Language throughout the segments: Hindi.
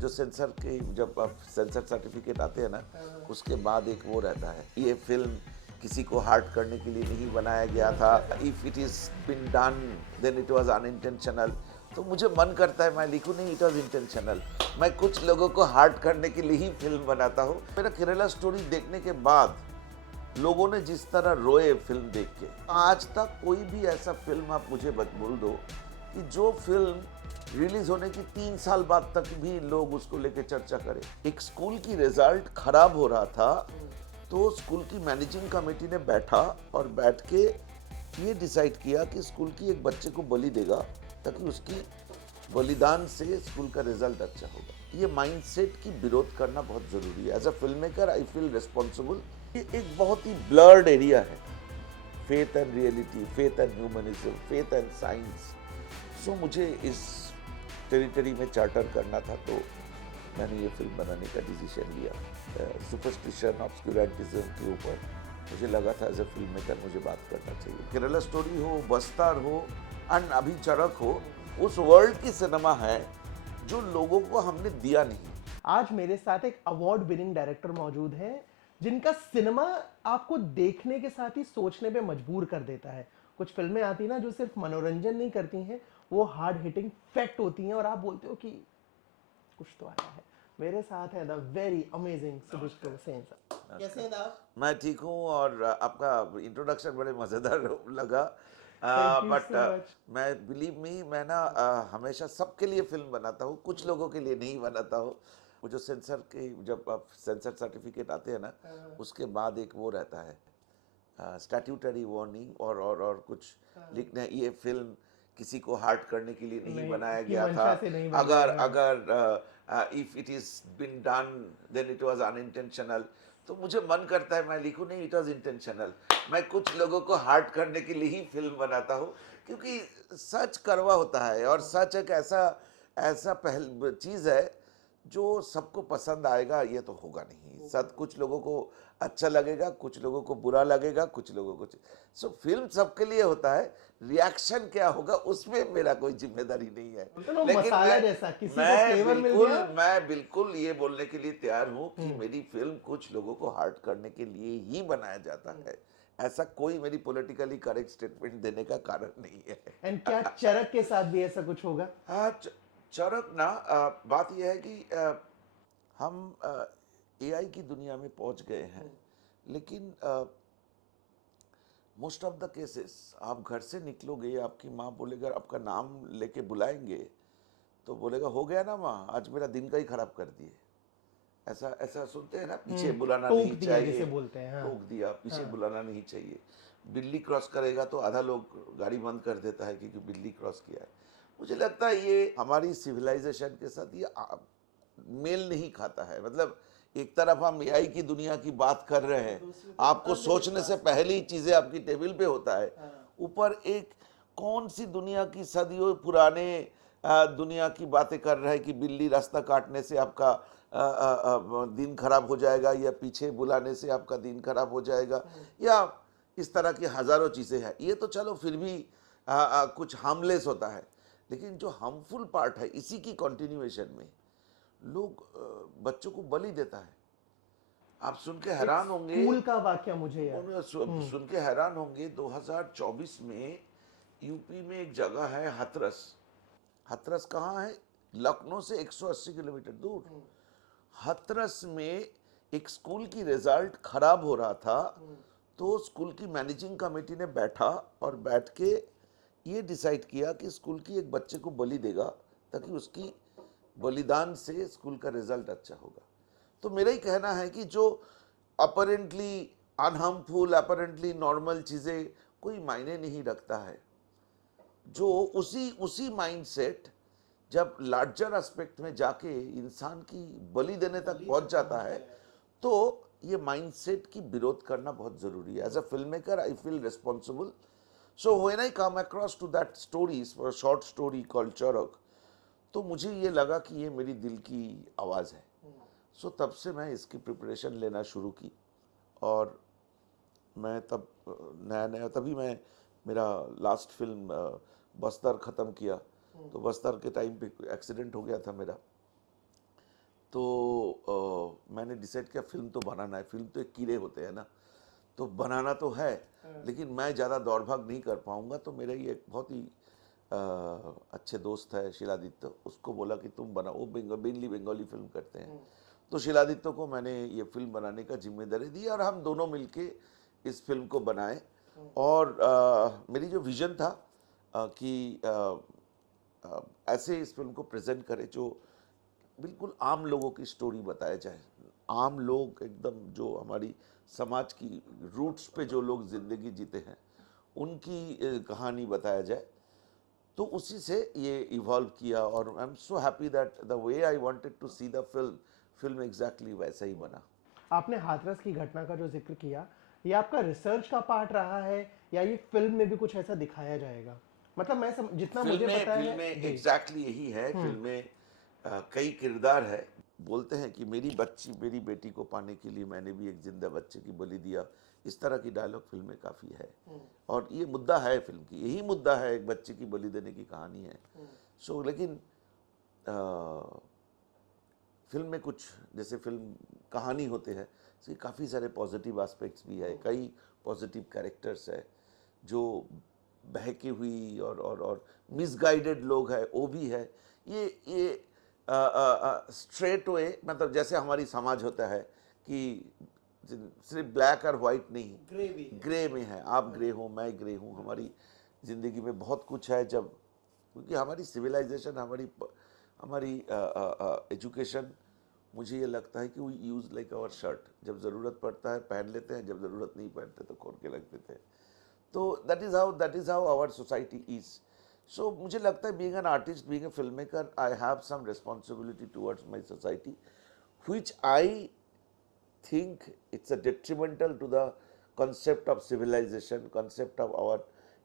जो सेंसर के जब आप सेंसर सर्टिफिकेट आते हैं ना, उसके बाद एक वो रहता है, ये फिल्म किसी को हार्ट करने के लिए नहीं बनाया गया था, if it is been done then it was unintentional. तो मुझे मन करता है मैं लिखूं, नहीं इट वाज इंटेंशनल। मैं कुछ लोगों को हार्ट करने के लिए ही फिल्म बनाता हूँ। मेरा केरला स्टोरी देखने के बाद लोगों ने जिस तरह रोए फिल्म देख के, आज तक कोई भी ऐसा फिल्म आप मुझे बोल दो कि जो फिल्म रिलीज होने की 3 साल बाद तक भी लोग उसको लेके चर्चा करें। एक स्कूल की रिजल्ट खराब हो रहा था, तो स्कूल की मैनेजिंग कमेटी ने बैठा और बैठ के ये डिसाइड किया कि स्कूल की एक बच्चे को बलि देगा ताकि उसकी बलिदान से स्कूल का रिजल्ट अच्छा होगा। ये माइंडसेट की विरोध करना बहुत जरूरी है। As a film maker I feel responsible. ये एक बहुत ही ब्लर्ड एरिया है, faith and reality, faith and humanism, faith and science. So मुझे इस टेरिटरी में चार्टर करना था, तो मैंने ये फिल्म बनाने का डिसीजन लिया। सुपरस्टिशन, ऑब्सक्यूरेंटिज्म के ऊपर मुझे लगा था एज ए फिल्म मेकर मुझे बात करना चाहिए। केरला स्टोरी हो, बस्तर हो, एंड अभी चरक हो, उस वर्ल्ड की सिनेमा है जो लोगों को हमने दिया नहीं। आज मेरे साथ एक अवार्ड विनिंग डायरेक्टर मौजूद हैं जिनका सिनेमा आपको देखने के साथ ही सोचने पे मजबूर कर देता है। कुछ फिल्में आती ना जो सिर्फ मनोरंजन नहीं करती हैं, वो हार्ड हिटिंग फैक्ट होती हैं और आप बोलते हो कि कुछ तो आया है। मेरे साथ है the very amazing Sudipto Sen sir. कैसे हैं आप? मैं ठीक हूँ, और आपका इंट्रोडक्शन बड़े मज़ेदार लगा। Thank you but so much. मैं बिलीव मी, मैं ना हमेशा सबके लिए फिल्म बनाता हूँ, कुछ लोगों के लिए नहीं बनाता हूँ। वो जो सेंसर के जब आप सेंसर सर्टिफिकेट आते हैं ना, उसके बाद एक वो रहता है, स्टैट्यूटरी वार्निंग और कुछ लिखना है, ये फिल्म किसी को हार्ट करने के लिए नहीं बनाया की गया था। मंशा से नहीं बन अगर रहा है। अगर if it is been done then it was unintentional. तो मुझे मन करता है मैं लिखूं, नहीं इट वाज इंटेंशनल। मैं कुछ लोगों को हार्ट करने के लिए ही फिल्म बनाता हूँ, क्योंकि सच कड़वा होता है, और सच एक ऐसा ऐसा पहल चीज़ है जो सबको पसंद आएगा, ये तो होगा नहीं। सब कुछ लोगों को अच्छा लगेगा, कुछ लोगों को बुरा लगेगा, कुछ लोगों को। सो फिल्म सबके लिए होता है, रिएक्शन क्या होगा उसमें मेरा कोई जिम्मेदारी नहीं है। चलो लेकिन मसाला जैसा किसी को मैं फ्लेवर मिल बिल्कुल गया। मैं बिल्कुल ये बोलने के लिए तैयार हूँ कि मेरी फिल्म कुछ लोगों को हार्ट करने के लिए ही बनाया जाता है। ऐसा कोई मेरी पॉलिटिकली करेक्ट स्टेटमेंट देने का कारण नहीं है। एंड क्या चरक के साथ भी ऐसा कुछ होगा? हाँ, चरक ना, बात यह है कि हम एआई की दुनिया में पहुंच गए हैं, लेकिन मोस्ट ऑफ द केसेस आप घर से निकलोगे, आपकी माँ बोलेगा, आपका नाम लेके बुलाएंगे तो बोलेगा, हो गया ना माँ, आज मेरा दिन का ही खराब कर दिए। ऐसा ऐसा सुनते हैं ना, पीछे बुलाना टोक नहीं दिया चाहिए, जिसे बोलते हैं। हाँ। टोक दिया, पीछे बुलाना नहीं चाहिए। बिल्ली क्रॉस करेगा तो आधा लोग गाड़ी बंद कर देता है क्योंकि बिल्ली क्रॉस किया है। मुझे लगता है ये हमारी सिविलाइजेशन के साथ ये मेल नहीं खाता है। मतलब एक तरफ हम एआई की दुनिया की बात कर रहे हैं, आपको सोचने से पहले ही चीजें आपकी टेबल पे होता है। ऊपर एक कौन सी दुनिया की सदियों पुराने दुनिया की बातें कर रहा है कि बिल्ली रास्ता काटने से आपका दिन खराब हो जाएगा, या पीछे बुलाने से आपका दिन खराब हो जाएगा, या इस तरह की हजारों चीजें हैं। ये तो चलो फिर भी कुछ हार्मलेस होता है, लेकिन जो हार्मफुल पार्ट है इसी की कंटिन्यूएशन में लोग बच्चों को बलि देता है। आप सुन के हैरान होंगे, स्कूल का वाक्य मुझे याद। सुन के हैरान होंगे, 2024 में यूपी में एक जगह है हाथरस। हाथरस कहाँ है? लखनऊ से 180 किलोमीटर दूर। हाथरस में एक स्कूल की रिजल्ट खराब हो रहा था, तो स्कूल की मैनेजिंग कमेटी ने बैठा और बैठ के ये डिसाइड किया कि स्कूल की एक बच्चे को बलि देगा ताकि उसकी बलिदान से स्कूल का रिजल्ट अच्छा होगा। तो मेरा ही कहना है कि जो अपरेंटली अनहार्मफुल, अपरेंटली नॉर्मल चीज़ें कोई मायने नहीं रखता है, जो उसी उसी माइंडसेट जब लार्जर एस्पेक्ट में जाके इंसान की बलि देने तक पहुंच जाता है, तो ये माइंडसेट की विरोध करना बहुत जरूरी है। As a film maker I feel responsible. So when I come across to that stories, for short story called Charak, तो मुझे ये लगा कि ये मेरी दिल की आवाज़ है। सो तब से मैं इसकी प्रिपरेशन लेना शुरू की, और मैं तब नया नया, तभी मैं मेरा लास्ट फिल्म बस्तर ख़त्म किया, तो बस्तर के टाइम पे एक्सीडेंट हो गया था मेरा। तो मैंने डिसाइड किया फिल्म तो बनाना है। फिल्म तो एक कीड़े होते हैं ना, तो बनाना तो है, लेकिन मैं ज़्यादा दौड़ भाग नहीं कर पाऊँगा। तो मेरा ही एक बहुत ही अच्छे दोस्त है शिलादित्य, उसको बोला कि तुम बनाओ। वो मेनली बंगाली फिल्म करते हैं। तो शिलादित्य को मैंने ये फिल्म बनाने का जिम्मेदारी दी और हम दोनों मिलके इस फिल्म को बनाए। और मेरी जो विज़न था कि ऐसे इस फिल्म को प्रेजेंट करें जो बिल्कुल आम लोगों की स्टोरी बताया जाए। आम लोग एकदम जो हमारी समाज की रूट्स पे जो लोग ज़िंदगी जीते हैं, उनकी कहानी बताया जाए। तो उसी से ये इवॉल्व किया और I am so happy that the way I wanted to see the film exactly वैसा ही बना। आपने हाथरस की घटना का जो जिक्र किया, ये आपका रिसर्च का पार्ट रहा है या ये फिल्म में भी कुछ ऐसा दिखाया जाएगा? मतलब जितना मुझे पता है। फिल्म में जी। एग्जैक्टली यही है। फिल्म में कई किरदार है। बोलते हैं कि मेरी बेटी को पाने के लिए मैंने भी एक जिंदा बच्चे की बलि दिया। इस तरह की डायलॉग फिल्म में काफ़ी है। और ये मुद्दा है फिल्म की, यही मुद्दा है, एक बच्चे की बलि देने की कहानी है। सो लेकिन फिल्म में कुछ जैसे फिल्म कहानी होते हैं, इसके काफ़ी सारे पॉजिटिव एस्पेक्ट्स भी है, कई पॉजिटिव कैरेक्टर्स है। जो बहकी हुई और मिसगाइडेड लोग हैं वो भी है। ये स्ट्रेट वे, मतलब जैसे हमारी समाज होता है कि सिर्फ ब्लैक और वाइट नहीं, ग्रे में है। आप ग्रे हो, मैं ग्रे हूँ। हमारी ज़िंदगी में बहुत कुछ है। जब क्योंकि हमारी सिविलाइजेशन, हमारी एजुकेशन, मुझे ये लगता है कि वो यूज़ लाइक आवर शर्ट। जब ज़रूरत पड़ता है पहन लेते हैं, जब ज़रूरत नहीं पहनते तो खोल के रख देते हैं। तो that is how our society is. So मुझे लगता है being an artist, being a film maker, I have some responsibility towards my society which I think it's a detrimental to the concept of civilization, concept of our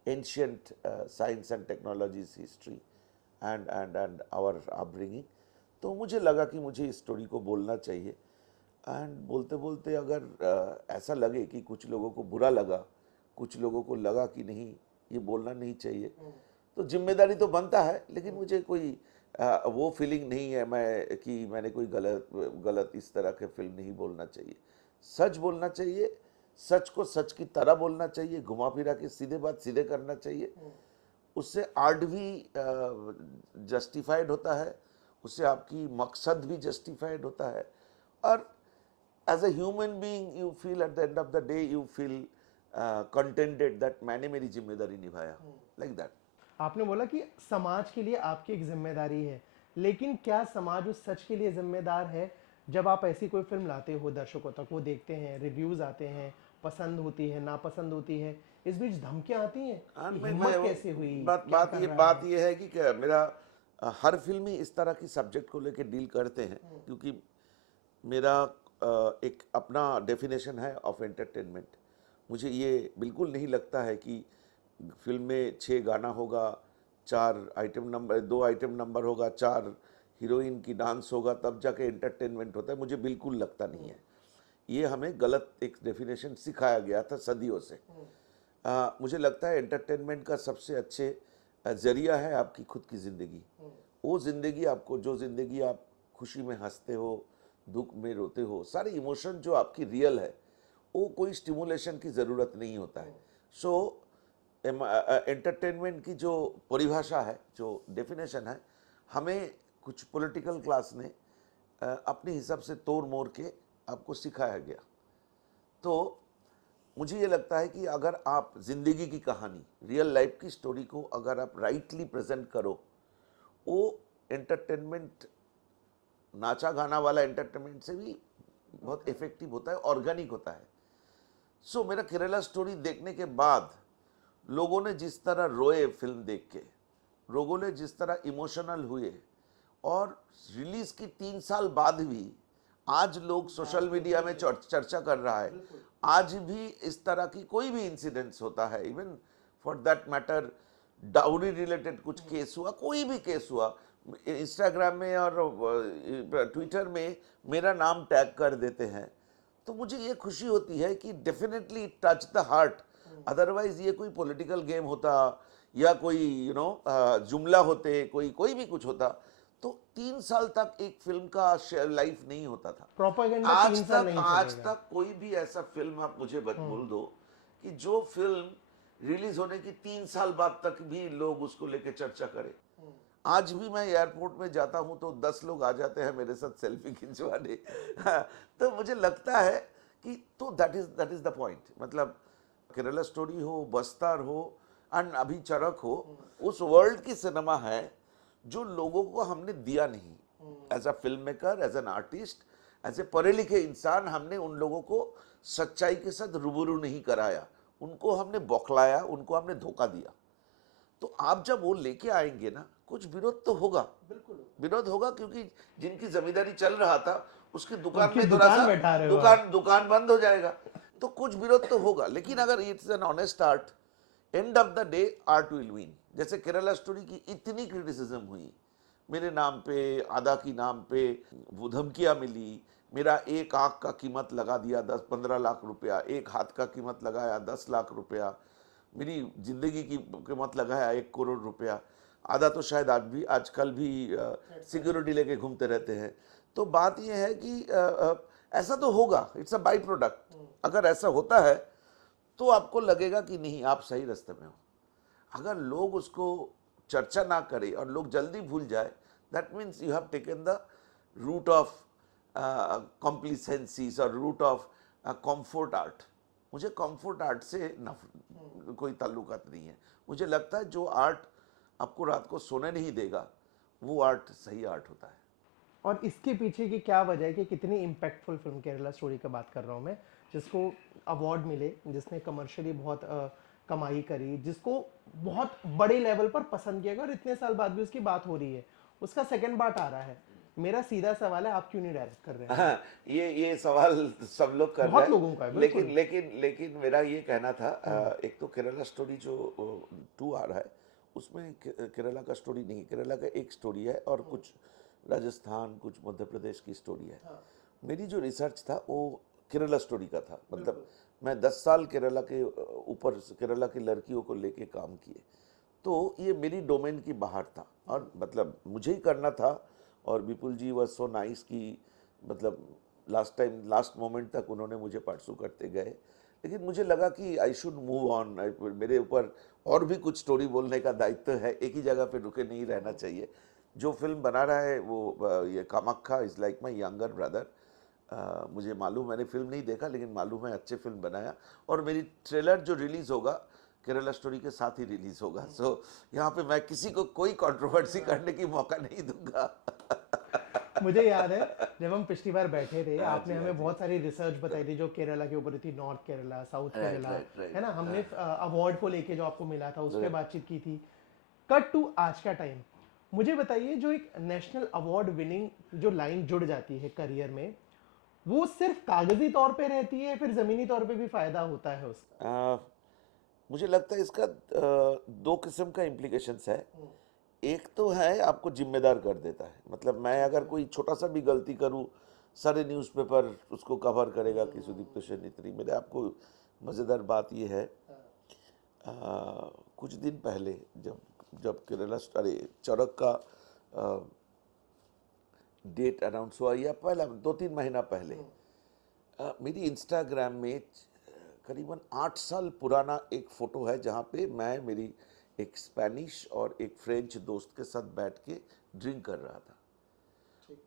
ancient science and technologies history and our upbringing. तो मुझे लगा कि मुझे इस स्टोरी को बोलना चाहिए। एंड बोलते बोलते अगर ऐसा लगे कि कुछ लोगों को बुरा लगा, कुछ लोगों को लगा कि नहीं ये बोलना नहीं चाहिए, तो जिम्मेदारी तो बनता है। लेकिन मुझे कोई वो फीलिंग नहीं है मैं कि मैंने कोई गलत इस तरह के फिल्म नहीं बोलना चाहिए। सच बोलना चाहिए, सच को सच की तरह बोलना चाहिए, घुमा फिरा के सीधे बात सीधे करना चाहिए। उससे आर्ट भी जस्टिफाइड होता है, उससे आपकी मकसद भी जस्टिफाइड होता है। और as a human being you feel at the end of the day, you feel contented that मैंने मेरी जिम्मेदारी निभाया, लाइक दैट। आपने बोला कि समाज के लिए आपकी एक जिम्मेदारी है, लेकिन क्या समाज उस सच के लिए जिम्मेदार है? जब आप ऐसी कोई फिल्म लाते हो, दर्शकों तक वो देखते हैं, रिव्यूज आते हैं, पसंद होती है, नापसंद होती है, इस बीच धमकियां आती हैं कि हिम्मत कैसे हुई, क्या कर रहा बात है? ये है कि क्या मेरा हर फिल्म ही इस तरह की सब्जेक्ट को लेकर डील करते हैं। क्योंकि मेरा एक अपना डेफिनेशन है ऑफ एंटरटेनमेंट। मुझे ये बिल्कुल नहीं लगता है कि फिल्म में 6 गाना होगा, 2 आइटम नंबर होगा, 4 हीरोइन की डांस होगा, तब जाके एंटरटेनमेंट होता है। मुझे बिल्कुल लगता नहीं है। ये हमें गलत एक डेफिनेशन सिखाया गया था सदियों से। मुझे लगता है एंटरटेनमेंट का सबसे अच्छे जरिया है आपकी खुद की ज़िंदगी। वो ज़िंदगी आपको, जो ज़िंदगी आप खुशी में हंसते हो, दुख में रोते हो, सारे इमोशन जो आपकी रियल है, वो कोई स्टिमुलेशन की ज़रूरत नहीं होता है। सो एंटरटेनमेंट की जो परिभाषा है, जो डेफिनेशन है, हमें कुछ पॉलिटिकल क्लास ने अपने हिसाब से तोड़ मोड़ के आपको सिखाया गया। तो मुझे ये लगता है कि अगर आप ज़िंदगी की कहानी, रियल लाइफ की स्टोरी को अगर आप राइटली प्रेजेंट करो, वो एंटरटेनमेंट, नाचा गाना वाला एंटरटेनमेंट से भी बहुत इफेक्टिव होता है, ऑर्गेनिक होता है। सो मेरा केरला स्टोरी देखने के बाद लोगों ने जिस तरह रोए फिल्म देख के, लोगों ने जिस तरह इमोशनल हुए, और रिलीज की 3 साल बाद भी आज लोग सोशल मीडिया में चर्चा कर रहा है। आज भी इस तरह की कोई भी इंसिडेंट्स होता है, even for that matter dowry related कुछ केस हुआ, कोई भी केस हुआ, इंस्टाग्राम में और ट्विटर में मेरा नाम टैग कर देते हैं। तो मुझे ये खुशी होती है कि definitely touch the heart. Otherwise ये कोई पॉलिटिकल गेम होता या कोई जुमला होते, कोई भी कुछ होता, तो 3 साल तक एक फिल्म का लाइफ नहीं होता था। प्रोपेगेंडा आज 3 साल तक नहीं आज चलेगा। तक कोई भी ऐसा फिल्म आप मुझे बोल दो कि जो फिल्म रिलीज होने की 3 साल बाद तक भी लोग उसको लेके चर्चा करें। आज भी मैं एयरपोर्ट में जाता हूं तो 10 लोग आ जाते हैं मेरे साथ सेल्फी खिंचवाने। तो मुझे लगता है कि तो दैट इज द पॉइंट। मतलब केरला स्टोरी हो, बस्तर हो, एंड अभी चरक हो, उस वर्ल्ड की सिनेमा है जो लोगों को हमने दिया नहीं। As a film maker, as an artist, as a पढ़े लिखे इंसान, हमने उन लोगों को सच्चाई के साथ रूबरू नहीं कराया, उनको हमने बौखलाया, उनको हमने धोखा दिया। तो आप जब वो लेके आएंगे ना, कुछ विरोध तो होगा, बिल्कुल विरोध होगा, क्योंकि जिनकी जमींदारी चल रहा था उसकी दुकान उनकी में थोड़ा दुकान सा बैठा रहे हो आप। दुकान बंद हो जाएगा, तो कुछ विरोध तो होगा। लेकिन अगर it's an honest art, and of the day art will win. जैसे केरला स्टोरी की इतनी क्रिटिसिज्म हुई, मेरे नाम पे, आदा की नाम पे वो धमकियाँ मिली, मेरा एक आँख का कीमत लगा दिया 10-15 लाख रुपया, एक हाथ का कीमत लगाया 10 लाख रुपया, मेरी जिंदगी की कीमत लगाया 1 करोड़ रुपया। आधा तो शायद आजकल भी सिक्योरिटी लेके घूमते रहते हैं। तो बात यह है कि ऐसा तो होगा, इट्स अ बाई प्रोडक्ट। अगर ऐसा होता है तो आपको लगेगा कि नहीं, आप सही रास्ते में हो। अगर लोग उसको चर्चा ना करें और लोग जल्दी भूल जाए, that means you have taken the route of complacencies और रूट ऑफ कंफर्ट आर्ट। मुझे कंफर्ट आर्ट से कोई ताल्लुकात नहीं है। मुझे लगता है जो आर्ट आपको रात को सोने नहीं देगा, वो आर्ट सही आर्ट होता है। और इसके पीछे की क्या वजह है कि कितनी इम्पैक्टफुल फिल्म केरला स्टोरी का बात कर रहा हूँ मैं, जिसको अवार्ड मिले, जिसने कमर्शियली बहुत कमाई करी, जिसको बहुत बड़े लेवल पर पसंद किया गया और इतने साल बाद भी उसकी बात हो रही है, उसका सेकंड पार्ट आ रहा है। मेरा सीधा सवाल है, आप क्यों नहीं डायरेक्ट कर रहे हैं? हाँ, ये सवाल सब लोग कर रहे बहुत हैं। लोगों का है, लेकिन बिल्कुल। लेकिन लेकिन मेरा ये कहना था, एक तो केरला स्टोरी जो 2 आ रहा है, उसमें केरला का स्टोरी नहीं, केरला का एक स्टोरी है और कुछ राजस्थान, कुछ मध्य प्रदेश की स्टोरी है। मेरी जो रिसर्च था वो केरला स्टोरी का था। मतलब मैं 10 साल केरला के ऊपर केरला की लड़कियों को लेके काम किए, तो ये मेरी डोमेन की बाहर था और मतलब मुझे ही करना था। और विपुल जी वॉज सो नाइस कि मतलब लास्ट मोमेंट तक उन्होंने मुझे परसू करते गए। लेकिन मुझे लगा कि आई शुड मूव ऑन, मेरे ऊपर और भी कुछ स्टोरी बोलने का दायित्व है, एक ही जगह पे रुके नहीं रहना चाहिए। जो फिल्म बना रहा है वो ये Kamakhya is like my younger brother. मुझे मालूम, मैंने फिल्म नहीं देखा लेकिन मालूम है अच्छे फिल्म बनाया। और मेरी ट्रेलर जो रिलीज़ होगा केरला स्टोरी के साथ ही रिलीज़ होगा। सो यहाँ पे मैं किसी को कोई कंट्रोवर्सी करने की मौका नहीं दूंगा। मुझे याद है जब हम पिछली बार बैठे थे, हाँ आपने जी, हाँ हमें जी। बहुत सारी रिसर्च बताई थी जो केरला के ऊपर थी, north Kerala, south right Kerala, right right है ना। हमने अवार्ड को लेके जो आपको मिला था उस पर Right. बातचीत की थी। कट टू आज का टाइम, मुझे बताइए, जो एक नेशनल अवार्ड विनिंग जो लाइन जुड़ जाती है करियर में, वो सिर्फ कागजी तौर पे रहती है, फिर जमीनी तौर पे भी फायदा होता है उसका? मुझे लगता है इसका 2 किस्म का इम्प्लीकेशंस है। एक तो है आपको जिम्मेदार कर देता है। मतलब मैं अगर कोई छोटा सा भी गलती करूं, सारे न्यूज़पेपर उसको कवर करेगा कि सुदीप्त सेन इतनी। मेरे आपको मज़ेदार बात ये है, कुछ दिन पहले जब जब केरला अरे चरक का डेट अनाउंस हुआ, या पहला 2-3 महीना पहले, मेरी इंस्टाग्राम में करीबन 8 साल पुराना एक फ़ोटो है जहाँ पे मैं मेरी एक स्पेनिश और एक फ्रेंच दोस्त के साथ बैठ के ड्रिंक कर रहा था।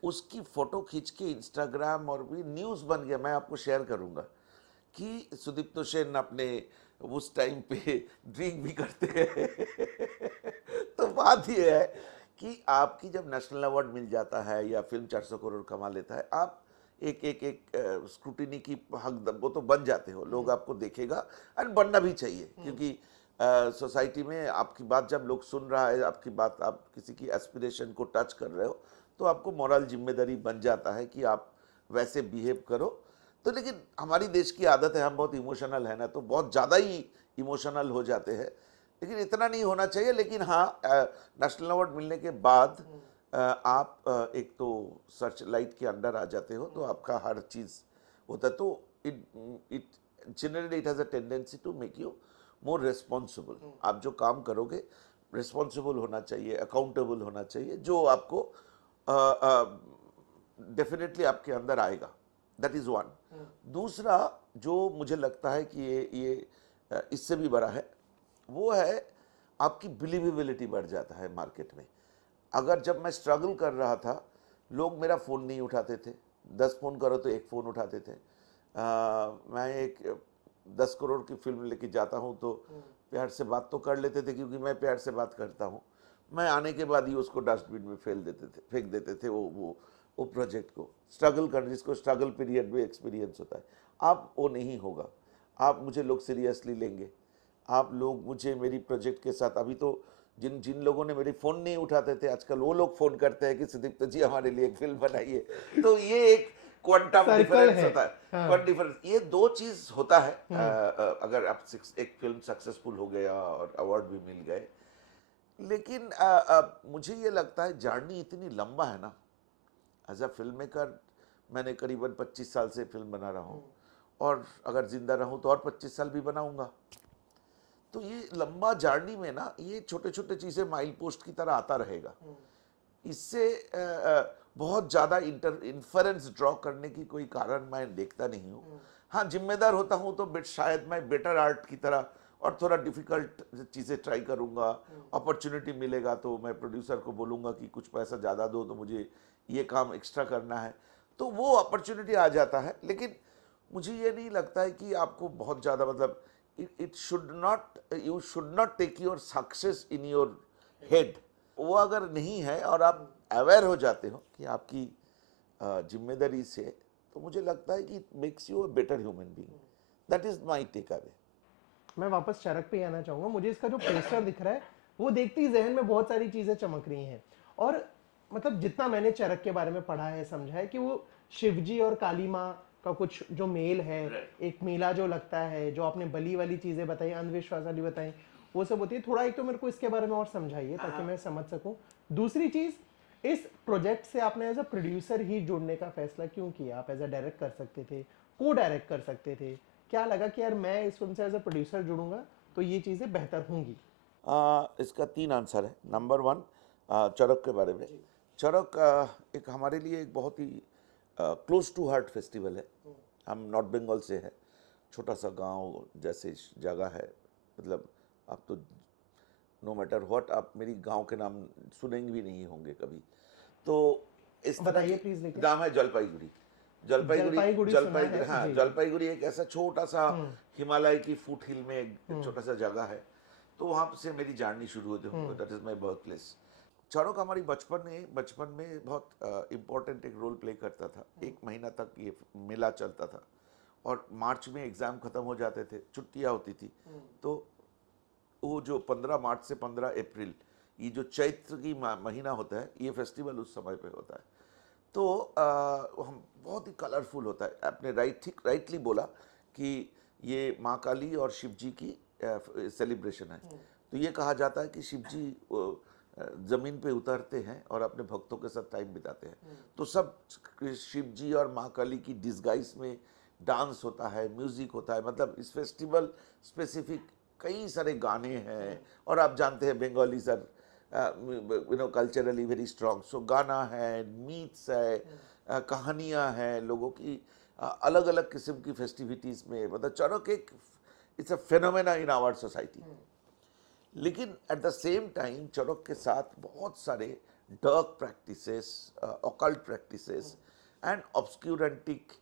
उसकी फ़ोटो खींच के इंस्टाग्राम और भी न्यूज़ बन गया। मैं आपको शेयर करूँगा कि सुदीप्त सेन अपने उस टाइम पे ड्रिंक भी करते हैं। तो बात ये है कि आपकी जब नेशनल अवार्ड मिल जाता है या फिल्म 400 करोड़ कमा लेता है, आप एक स्क्रूटिनी की हक वो तो बन जाते हो, लोग आपको देखेगा। एंड बनना भी चाहिए, क्योंकि सोसाइटी में आपकी बात जब लोग सुन रहा है, आपकी बात, आप किसी की एस्पिरेशन को टच कर रहे हो, तो आपको मॉरल जिम्मेदारी बन जाता है कि आप वैसे बिहेव करो। तो लेकिन हमारी देश की आदत है, हम बहुत इमोशनल है ना, तो बहुत ज़्यादा ही इमोशनल हो जाते हैं। लेकिन इतना नहीं होना चाहिए। लेकिन हाँ, नेशनल अवार्ड मिलने के बाद आप एक तो सर्च लाइट के अंडर आ जाते हो, तो आपका हर चीज़ होता है। तो it it generally it has a tendency to make you more responsible. आप जो काम करोगे रिस्पॉन्सिबल होना चाहिए, अकाउंटेबल होना चाहिए। जो आपको डेफिनेटली आपके अंदर आएगा, दैट इज वन। दूसरा जो मुझे लगता है कि ये इससे भी बड़ा है, वो है आपकी बिलीवेबिलिटी बढ़ जाता है मार्केट में। अगर जब मैं स्ट्रगल कर रहा था, लोग मेरा फ़ोन नहीं उठाते थे, 10 फ़ोन करो तो एक फ़ोन उठाते थे। मैं एक 10 करोड़ की फिल्म लेके जाता हूँ तो प्यार से बात तो कर लेते थे, क्योंकि मैं प्यार से बात करता हूँ। मैं आने के बाद ही उसको डस्टबिन में फेंक देते थे वो प्रोजेक्ट को। स्ट्रगल कर, जिसको स्ट्रगल पीरियड में एक्सपीरियंस होता है। अब वो नहीं होगा। आप मुझे लोग सीरियसली लेंगे, आप लोग मुझे मेरी प्रोजेक्ट के साथ, अभी तो जिन जिन लोगों ने मेरी फ़ोन नहीं उठाते थे, आजकल वो लोग फ़ोन करते हैं कि सुदीप्त जी हमारे लिए एक फिल्म बनाइए। तो ये एक क्वांटम सर्कल डिफरेंस है। होता है। हाँ। क्वांटम डिफरेंस, ये दो चीज़ होता है। अगर आप एक फिल्म सक्सेसफुल हो गया और अवार्ड भी मिल गए, लेकिन मुझे ये लगता है जर्नी इतनी लंबा है ना। एज अ फिल्म मेकर मैंने करीबन 25 साल से फिल्म बना रहा हूँ, और अगर जिंदा रहूँ तो और 25 साल भी बनाऊंगा। तो ये लंबा जर्नी में ना, ये छोटे छोटे चीज़ें माइल पोस्ट की तरह आता रहेगा। इससे बहुत ज़्यादा इन्फरेंस ड्रॉ करने की कोई कारण मैं देखता नहीं हूँ। हाँ, जिम्मेदार होता हूँ तो शायद मैं बेटर आर्ट की तरह और थोड़ा डिफ़िकल्ट चीज़ें ट्राई करूँगा। अपॉर्चुनिटी मिलेगा तो मैं प्रोड्यूसर को बोलूँगा कि कुछ पैसा ज़्यादा दो तो मुझे ये काम एक्स्ट्रा करना है, तो वो अपॉर्चुनिटी आ जाता है। लेकिन मुझे ये नहीं लगता है कि आपको बहुत ज़्यादा, मतलब it should not, you should not take your success in your head. वो अगर नहीं है और आप अवेयर हो जाते हो कि आपकी जिम्मेदारी से, तो मुझे लगता है कि it makes you a better human being. That is my take away. मैं वापस चरक पे आना चाहूंगा। मुझे इसका जो पोस्टर दिख रहा है, वो देखते ही जहन में बहुत सारी चीजें चमक रही हैं। और मतलब जितना मैंने चरक के बारे में पढ़ा है, समझा है कि वो शिवजी और काली माँ का कुछ जो मेल है, एक मेला जो लगता है, जो आपने बलि वाली चीजें बताई, अंधविश्वास वाली बताई, वो सब होती है। थोड़ा एक तो मेरे को इसके बारे में और समझाइए ताकि मैं समझ सकूं। दूसरी चीज, इस प्रोजेक्ट से आपने एज अ प्रोड्यूसर ही जुड़ने का फैसला क्यों किया? आप एज अ डायरेक्ट कर सकते थे, को डायरेक्ट कर सकते थे। क्या लगा कि यार मैं इस फिल्म से एज अ प्रोड्यूसर जुड़ूंगा तो ये चीज़ें बेहतर होंगी? इसका 3 आंसर है। नंबर 1, चरक के बारे में। चरक एक हमारे लिए एक बहुत ही क्लोज टू हार्ट फेस्टिवल है। हम नॉर्थ बंगाल से है, छोटा सा गांव जैसे जगह है। मतलब आप तो नो मैटर व्हाट, आप मेरी गांव के नाम सुनेंगे भी नहीं होंगे कभी। तो इस तरह बताइए की प्लीज। लेकिन नाम है जलपाईगुड़ी। जलपाईगुड़ी, जलपाईगुड़ी सुना है हाँ, जी। जलपाईगुड़ी एक ऐसा छोटा सा हिमालय की फुट हिल में एक छोटा सा जगह है। तो वहाँ से मेरी जर्नी शुरू होती है। That is my birth place. चौड़क हमारी बचपन में बहुत इम्पोर्टेंट एक रोल प्ले करता था। 1 महीना तक ये मेला चलता था, और मार्च में एग्ज़ाम ख़त्म हो जाते थे, छुट्टियाँ होती थी। तो वो जो 15 मार्च से 15 अप्रैल, ये जो चैत्र की महीना होता है, ये फेस्टिवल उस समय पे होता है। तो हम बहुत ही कलरफुल होता है। आपने राइटली बोला कि ये माँ काली और शिव जी की सेलिब्रेशन है। तो ये कहा जाता है कि शिव जी ज़मीन पे उतरते हैं और अपने भक्तों के साथ टाइम बिताते हैं। तो सब शिव जी और माँ काली की डिस्गाइज में डांस होता है, म्यूज़िक होता है। मतलब इस फेस्टिवल स्पेसिफिक कई सारे गाने हैं, और आप जानते हैं Bengali sir culturally very strong. So गाना है, मीट्स है, कहानियाँ हैं लोगों की, अलग अलग किस्म की फेस्टिविटीज़ में। मतलब चरक एक, it's a phenomena in our society. लेकिन at the same time Charak के साथ बहुत सारे dark practices, occult practices and obscurantist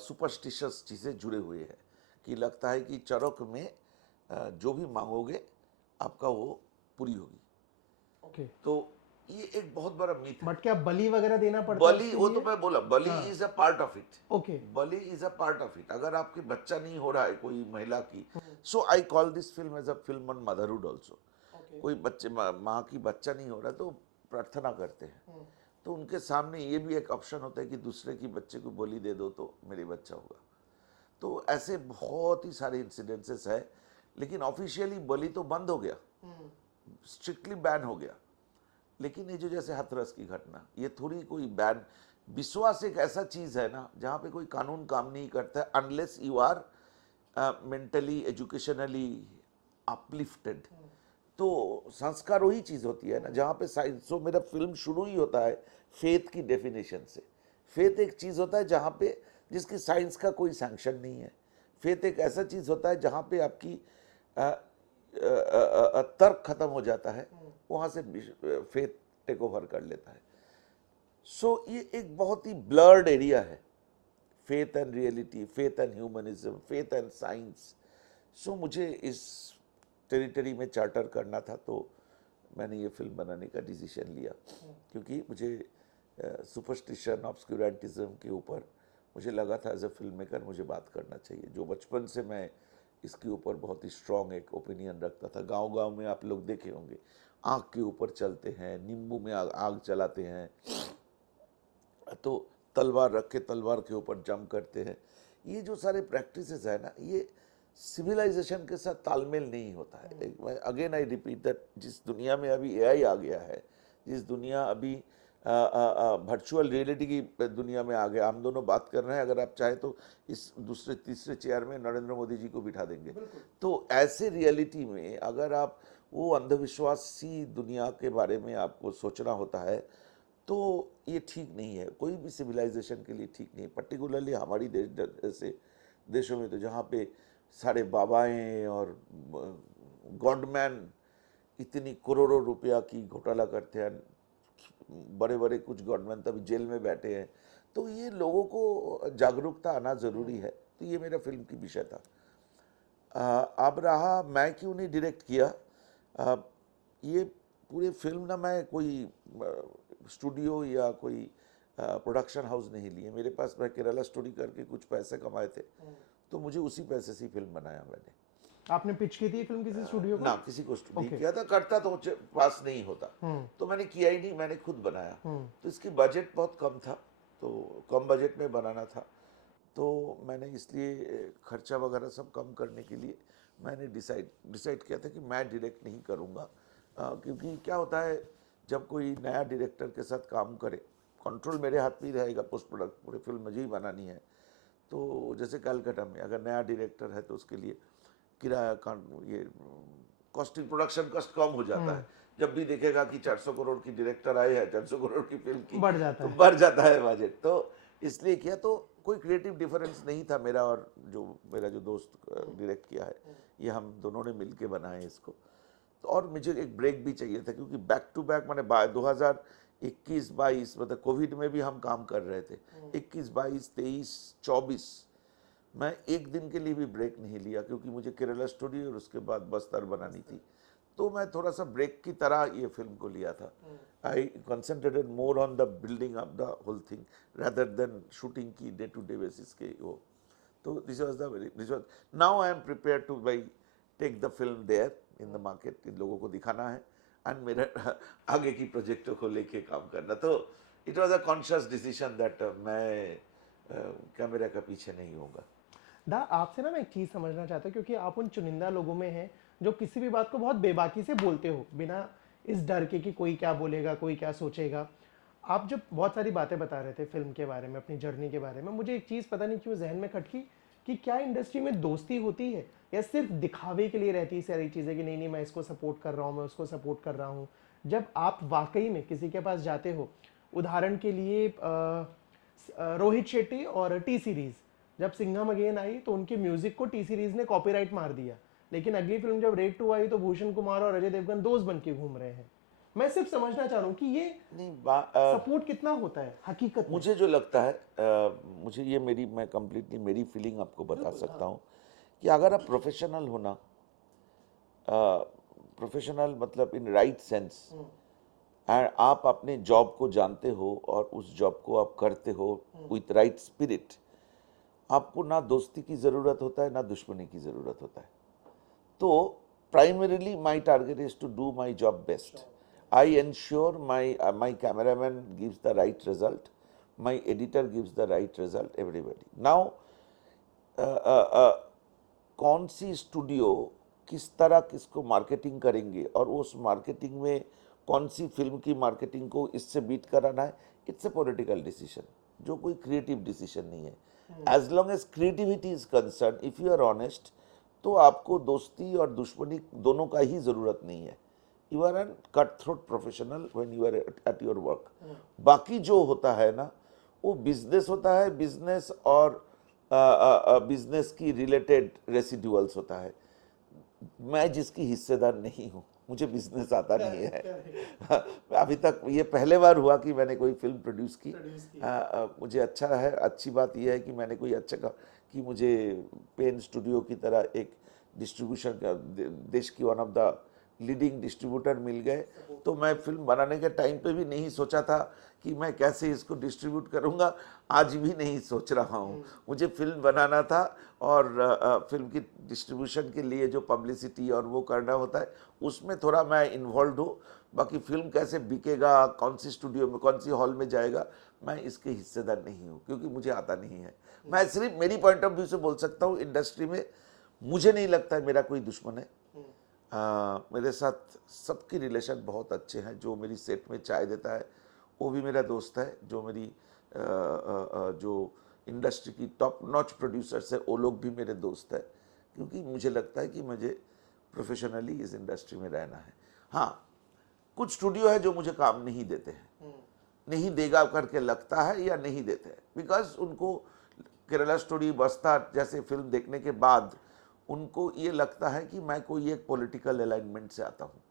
superstitious चीज़ें जुड़े हुए हैं, कि लगता है कि चरक में जो भी मांगोगे आपका वो पूरी होगी। ओके। तो ये एक बहुत बड़ा मिथ है। बट क्या बलि वगैरह देना पड़ता है बलि, उसके वो लिए? तो मैं बोला, बलि हाँ। Is a part of it. Okay. Bali is a part of it. अगर आपके बच्चा नहीं हो रहा है कोई महिला की, so I call this film as a film on motherhood also. कोई बच्चे माँ की बच्चा नहीं हो रहा तो प्रार्थना करते हैं, तो उनके सामने ये भी एक ऑप्शन होता है कि दूसरे की बच्चे को बलि दे दो तो मेरे बच्चा होगा। तो ऐसे बहुत ही सारे इंसिडेंसेस है। लेकिन ऑफिशियली बलि तो बंद हो गया, स्ट्रिक्टली बैन हो गया। लेकिन ये जो जैसे हाथरस की घटना, ये थोड़ी कोई बैन, विश्वास एक ऐसा चीज है ना जहाँ पे कोई कानून काम नहीं करता है unless you are mentally educationally uplifted. तो संस्कार वही चीज़ होती है ना जहाँ पे साइंस। सो मेरा फिल्म शुरू ही होता है फेथ की डेफिनेशन से। फेथ एक चीज़ होता है जहाँ पे जिसकी साइंस का कोई सैंक्शन नहीं है। फेथ एक ऐसा चीज़ होता है जहाँ पे आपकी तर्क खत्म हो जाता है, वहाँ से फेथ टेक ओवर कर लेता है। सो ये एक बहुत ही ब्लर्ड एरिया है, faith and reality, faith and humanism, faith and science. So मुझे इस टेरिटरी में चार्टर करना था, तो मैंने ये फिल्म बनाने का डिसीजन लिया, क्योंकि मुझे सुपरस्टिशन, ऑब्सक्यूरेंटिज्म के ऊपर मुझे लगा था एज ए फिल्म मेकर मुझे बात करना चाहिए। जो बचपन से मैं इसके ऊपर बहुत ही स्ट्रॉन्ग एक ओपिनियन रखता था। गांव-गांव में आप लोग देखे होंगे, आग के ऊपर चलते हैं, नींबू में आग जलाते हैं, तो तलवार रख के तलवार के ऊपर जंप करते हैं। ये जो सारे प्रैक्टिसेस है ना, ये सिविलाइजेशन के साथ तालमेल नहीं होता है। अगेन आई रिपीट दैट, जिस दुनिया में अभी एआई आ गया है, जिस दुनिया अभी वर्चुअल रियलिटी की दुनिया में आ गया, हम दोनों बात कर रहे हैं, अगर आप चाहे तो इस दूसरे तीसरे चेयर में नरेंद्र मोदी जी को बिठा देंगे। तो ऐसे रियलिटी में अगर आप वो अंधविश्वासी दुनिया के बारे में आपको सोचना होता है, तो ये ठीक नहीं है, कोई भी सिविलाइजेशन के लिए ठीक नहीं है। पर्टिकुलरली हमारी जैसे देशों में, तो जहाँ पे सारे बाबाएं और गॉडमैन इतनी करोड़ों रुपया की घोटाला करते हैं, बड़े बड़े कुछ गॉडमैन तभी जेल में बैठे हैं, तो ये लोगों को जागरूकता आना ज़रूरी है। तो ये मेरा फिल्म की विषय था। अब रहा मैं क्यों नहीं डायरेक्ट किया, ये पूरे फिल्म ना मैं कोई स्टूडियो या कोई प्रोडक्शन हाउस नहीं लिए। मेरे पास, मैं केरला स्टोरी करके कुछ पैसे कमाए थे, तो मुझे उसी पैसे से फिल्म बनाया मैंने। आपने पिच की थी फिल्म किसी स्टूडियो को? ना, किसी को नहीं किया था, करता तो पास नहीं होता, तो मैंने किया ही नहीं, मैंने खुद बनाया। तो इसकी बजट बहुत कम था, तो कम बजट में बनाना था, तो मैंने इसलिए खर्चा वगैरह सब कम करने के लिए मैंने डिसाइड किया था कि मैं डायरेक्ट नहीं करूँगा। क्योंकि क्या होता है, जब कोई नया डायरेक्टर के साथ काम करे, कंट्रोल मेरे हाथ में ही रहेगा, पोस्ट प्रोडक्ट पूरी फिल्म मुझे ही बनानी है। तो जैसे कलकत्ता में अगर नया डायरेक्टर है तो उसके लिए किराया का ये कॉस्टिंग, प्रोडक्शन कॉस्ट कम हो जाता है। जब भी देखेगा कि 400 करोड़ की डायरेक्टर आए हैं, 400 करोड़ की फिल्म की, बढ़ जाता तो है। बढ़ जाता है बजट। तो इसलिए किया, तो कोई क्रिएटिव डिफरेंस नहीं था मेरा और जो मेरा जो दोस्त डायरेक्ट किया है, ये हम दोनों ने मिलके बनाए इसको। तो और मुझे एक ब्रेक भी चाहिए था, क्योंकि बैक टू बैक मैंने 2021-22 मतलब कोविड में भी हम काम कर रहे थे, 21, 22, 23, 24 मैं एक दिन के लिए भी ब्रेक नहीं लिया, क्योंकि मुझे केरला स्टूडियो और उसके बाद बस्तर बनानी थी। तो मैं थोड़ा सा ब्रेक की तरह ये फिल्म को लिया था। I concentrated more on the building up the whole thing rather than shooting की डे टू डे बेसिस के वो। तो this was now I am prepare to by take the film there in the market, इन लोगों को दिखाना है एंड मेरे आगे की प्रोजेक्टों को लेके काम करना। तो it was a conscious decision that मैं कैमरा का पीछे नहीं होगा। दा, आपसे ना मैं एक चीज़ समझना चाहता हूँ, क्योंकि आप उन चुनिंदा लोगों में हैं जो किसी भी बात को बहुत बेबाकी से बोलते हो, बिना इस डर के कि कोई क्या बोलेगा, कोई क्या सोचेगा। आप जब बहुत सारी बातें बता रहे थे फिल्म के बारे में, अपनी जर्नी के बारे में, मुझे एक चीज़ पता नहीं क्यों जहन में खटकी कि क्या इंडस्ट्री में दोस्ती होती है या सिर्फ दिखावे के लिए रहती है सारी चीज़ें, कि नहीं नहीं मैं इसको सपोर्ट कर रहा हूँ, मैं उसको सपोर्ट कर रहा हूँ। जब आप वाकई में किसी के पास जाते हो, उदाहरण के लिए रोहित शेट्टी और टी सीरीज़, जब सिंघम अगेन आई तो उनके म्यूजिक को टी सीरीज ने कॉपीराइट मार दिया, लेकिन अगली फिल्म जब रेड 2 आई तो भूषण कुमार और अजय देवगन दोस्त बन के घूम रहे हैं। मैं सिर्फ समझना चाह रहा हूँ कि ये सपोर्ट कितना होता है हकीकत में। मुझे जो लगता है, मुझे ये मैं कंप्लीटली मेरी फीलिंग आपको बता सकता हूँ कि अगर आप प्रोफेशनल हो ना, प्रोफेशनल मतलब इन राइट सेंस, एंड आप अपने जॉब को जानते हो और उस जॉब को आप करते हो विथ राइट स्पिरिट, आपको ना दोस्ती की ज़रूरत होता है ना दुश्मनी की ज़रूरत होता है। तो primarily my target is to do my job best. I ensure my cameraman gives the right result, my editor gives the right result, everybody. Now कौन सी स्टूडियो किस तरह किसको मार्केटिंग करेंगे और उस मार्केटिंग में कौन सी फिल्म की मार्केटिंग को इससे बीट कराना है, इट्स ए पॉलिटिकल डिसीजन, जो कोई क्रिएटिव डिसीजन नहीं है। As long as creativity is concern, if you are honest, तो आपको दोस्ती और दुश्मनी दोनों का ही ज़रूरत नहीं है। You are an cut throat professional when you are at your work. बाकी जो होता है ना वो बिजनेस होता है, बिजनेस और बिजनेस की रिलेटेड रेसिडुअल्स होता है। मैं जिसकी हिस्सेदार नहीं हूँ, मुझे बिजनेस आता नहीं है। अभी तक ये पहले बार हुआ कि मैंने कोई फिल्म प्रोड्यूस की। मुझे अच्छा है, अच्छी बात यह है कि मैंने कोई अच्छा कि मुझे पेन स्टूडियो की तरह एक डिस्ट्रीब्यूशन का देश की one of the leading distributor मिल गए। तो मैं फिल्म बनाने के टाइम पे भी नहीं सोचा था कि मैं कैसे इसको डिस्ट्रीब्यूट करूंगा, आज भी नहीं सोच रहा हूँ। मुझे फिल्म बनाना था और फिल्म की डिस्ट्रीब्यूशन के लिए जो पब्लिसिटी और वो करना होता है उसमें थोड़ा मैं इन्वॉल्व हूँ। बाकी फिल्म कैसे बिकेगा, कौन सी स्टूडियो में, कौन सी हॉल में जाएगा, मैं इसके हिस्सेदार नहीं हूँ क्योंकि मुझे आता नहीं है। मैं सिर्फ मेरी पॉइंट ऑफ व्यू से बोल सकता हूँ, इंडस्ट्री में मुझे नहीं लगता है मेरा कोई दुश्मन है। मेरे साथ सबकी रिलेशन बहुत अच्छे हैं। जो मेरी सेट में चाय देता है वो भी मेरा दोस्त है, जो मेरी जो इंडस्ट्री की टॉप नॉच प्रोड्यूसर्स है वो लोग भी मेरे दोस्त हैं, क्योंकि मुझे लगता है कि मुझे प्रोफेशनली इस इंडस्ट्री में रहना है। हाँ, कुछ स्टूडियो है जो मुझे काम नहीं देते हैं, नहीं देगा करके लगता है या नहीं देते हैं, बिकॉज उनको केरला स्टोरी, बस्ता जैसे फिल्म देखने के बाद उनको ये लगता है कि मैं कोई एक पॉलिटिकल अलाइनमेंट से आता हूँ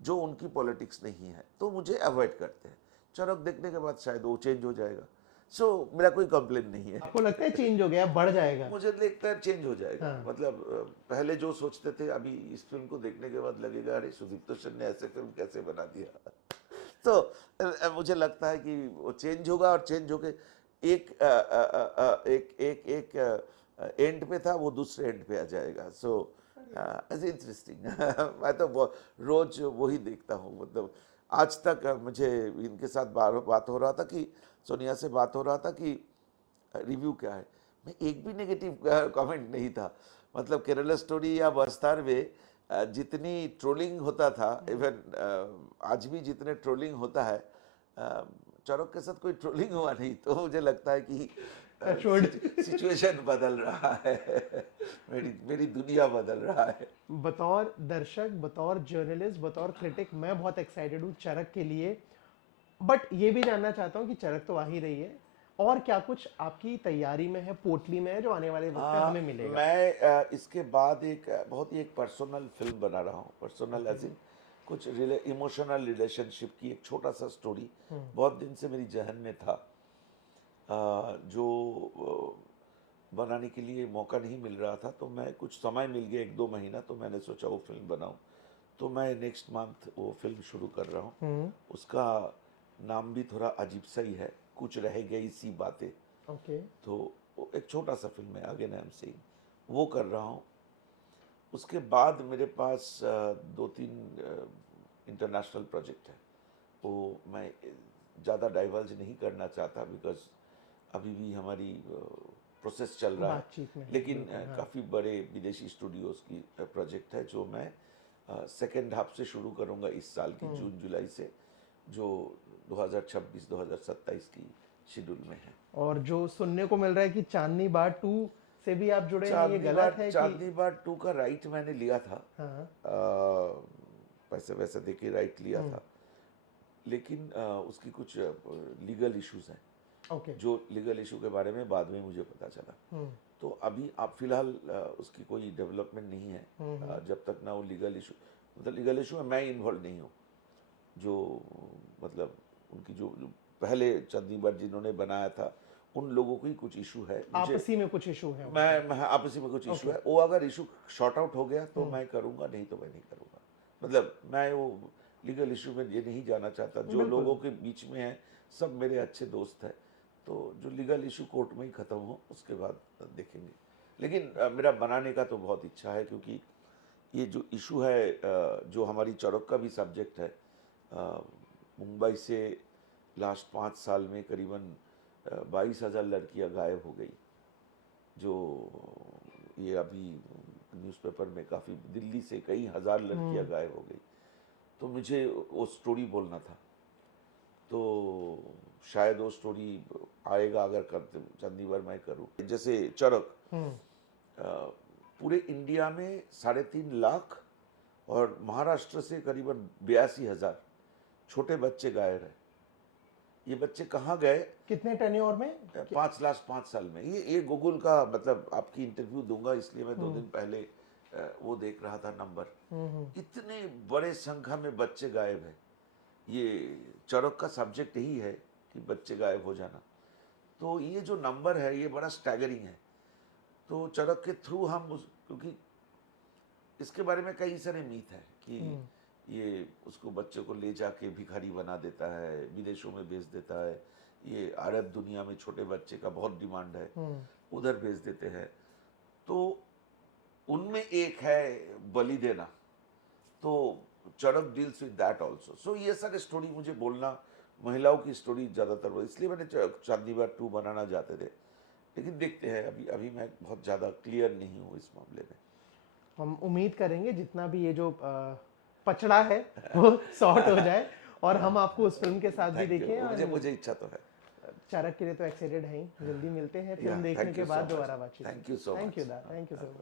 जो उनकी पॉलिटिक्स नहीं है, तो मुझे अवॉइड करते हैं। चरक देखने के बाद शायद वो चेंज हो जाएगा। सो मेरा कोई कंप्लेन नहीं है। आपको लगता है चेंज हो गया, बढ़ जाएगा? मुझे लगता है चेंज हो जाएगा। हाँ। मतलब पहले जो सोचते थे, अभी इस फिल्म को देखने के बाद लगेगा अरे सुदीप्तो सेन ने ऐसे फिल्म कैसे बना दिया। तो मुझे लगता है कि वो चेंज होगा और चेंज होके एक एंड पे था वो दूसरे एंड पे आ जाएगा। सो ऐसे इंटरेस्टिंग। मैं तो रोज वही देखता हूँ। मतलब आज तक मुझे इनके साथ बात हो रहा था कि सोनिया से बात हो रहा था कि रिव्यू क्या है, मैं एक भी नेगेटिव कमेंट नहीं था। मतलब केरला स्टोरी या बस्तार में जितनी ट्रोलिंग होता था, इवन आज भी जितने ट्रोलिंग होता है, चौरक के साथ कोई ट्रोलिंग हुआ नहीं। तो मुझे लगता है कि सिचुएशन बदल रहा है। मेरी दुनिया बदल रहा है। बतौर दर्शक, बतौर जर्नलिस्ट, बतौर क्रिटिक मैं बहुत एक्साइटेड हूँ चरक के लिए, बट ये भी जानना चाहता हूँ कि चरक तो आ ही रही है, और क्या कुछ आपकी तैयारी में है, पोटली में है, जो आने वाले वक्त में हमें मिलेगा? मैं इसके बाद एक बहुत ही एक पर्सनल फिल्म बना रहा हूँ। पर्सनल एज इन कुछ इमोशनल रिलेशनशिप की एक छोटा सा स्टोरी बहुत दिन से मेरी जहन में था, जो बनाने के लिए मौका नहीं मिल रहा था। तो मैं कुछ समय मिल गया, 1-2 महीना, तो मैंने सोचा वो फिल्म बनाऊं। तो मैं नेक्स्ट मंथ वो फिल्म शुरू कर रहा हूँ। उसका नाम भी थोड़ा अजीब सा ही है, कुछ रह गई सी बातें। ओके। तो वो एक छोटा सा फिल्म है, अगेन आई एम सेइंग, वो कर रहा हूँ। उसके बाद मेरे पास 2-3 इंटरनेशनल प्रोजेक्ट है। वो मैं ज़्यादा डाइवर्ज नहीं करना चाहता, बिकॉज अभी भी हमारी प्रोसेस चल रहा है। लेकिन काफ़ी बड़े विदेशी स्टूडियोज़ की प्रोजेक्ट है जो मैं सेकेंड हाफ से शुरू करूँगा इस साल की जून जुलाई से, जो 2026-2027 की शेड्यूल में है। और जो सुनने को मिल रहा है कि चांदनी बार 2 से भी आप जुड़े हैं, ये गलत है? चांदनी बार 2 का राइट मैंने लिया था। हाँ। पैसे वैसे दे के राइट लिया था, लेकिन उसकी कुछ लीगल इश्यूज हैं। ओके। जो लीगल इशू के बारे में बाद में मुझे पता चला। तो अभी आप फिलहाल उसकी कोई डेवलपमेंट नहीं है जब तक ना वो लीगल इशू, मतलब लीगल इशू में मैं इन्वॉल्व नहीं हूँ। जो मतलब उनकी जो पहले चांदनी बार जिन्होंने बनाया था उन लोगों को ही कुछ इशू है। आपसी में कुछ इशू है? मैं आपसी में कुछ इशू है। वो अगर इशू शॉर्ट आउट हो गया तो मैं करूँगा, नहीं तो मैं नहीं करूँगा। मतलब मैं वो लीगल इशू में ये नहीं जाना चाहता। जो लोगों के बीच में है सब मेरे अच्छे दोस्त हैं, तो जो लीगल इशू कोर्ट में ही ख़त्म हो उसके बाद देखेंगे। लेकिन मेरा बनाने का तो बहुत इच्छा है, क्योंकि ये जो इशू है जो हमारी चौरक का भी सब्जेक्ट है, मुंबई से लास्ट 5 साल में करीबन 22,000 लड़कियां गायब हो गई। जो ये अभी न्यूज़पेपर में काफ़ी, दिल्ली से कई हज़ार लड़कियां गायब हो गई। तो मुझे वो स्टोरी बोलना था, तो शायद वो स्टोरी आएगा अगर चांदनी बार मैं करूँ। जैसे चरक पूरे इंडिया में 3.5 लाख और महाराष्ट्र से करीबन 82,000 छोटे बच्चे गायब हैं। ये बच्चे कहाँ गए? कितने टेन्योर में? 5 लाख 5 साल में। ये गूगल का, मतलब आपकी इंटरव्यू दूंगा इसलिए मैं 2 दिन पहले वो देख रहा था नंबर। इतने बड़े संख्या में बच्चे गायब है। ये चरक का सब्जेक्ट यही है कि बच्चे गायब हो जाना। तो ये जो नंबर है ये बड़ा स्टैगरिंग है। तो चरक के थ्रू हम क्योंकि इसके बारे में कई सारे मीथ है कि ये उसको बच्चे को ले जाके भिखारी बना देता है, विदेशों में भेज देता है। ये अरब दुनिया में छोटे बच्चे का बहुत डिमांड है, उधर भेज देते हैं। तो उनमें एक है बलि देना। तो चरक डील्स विद दैट आल्सो। सो ये सारे स्टोरी मुझे बोलना, महिलाओं की स्टोरी ज़्यादातर, इसलिए मैंने चांदीवार 2 बनाना चाहते थे। लेकिन देखते हैं, अभी मैं बहुत ज़्यादा क्लियर नहीं हूँ इस मामले में। हम उम्मीद करेंगे जितना भी ये जो पचड़ा है वो सॉर्ट हो जाए और हम आपको उस फिल्म के साथ भी देखें। मुझे इच्छा तो है। चरक के लिए तो एक्साइटेड है ही। जल्दी मिलते हैं फिल्म देखने के बाद दोबारा बातचीत। Thank you so much. Thank you so much.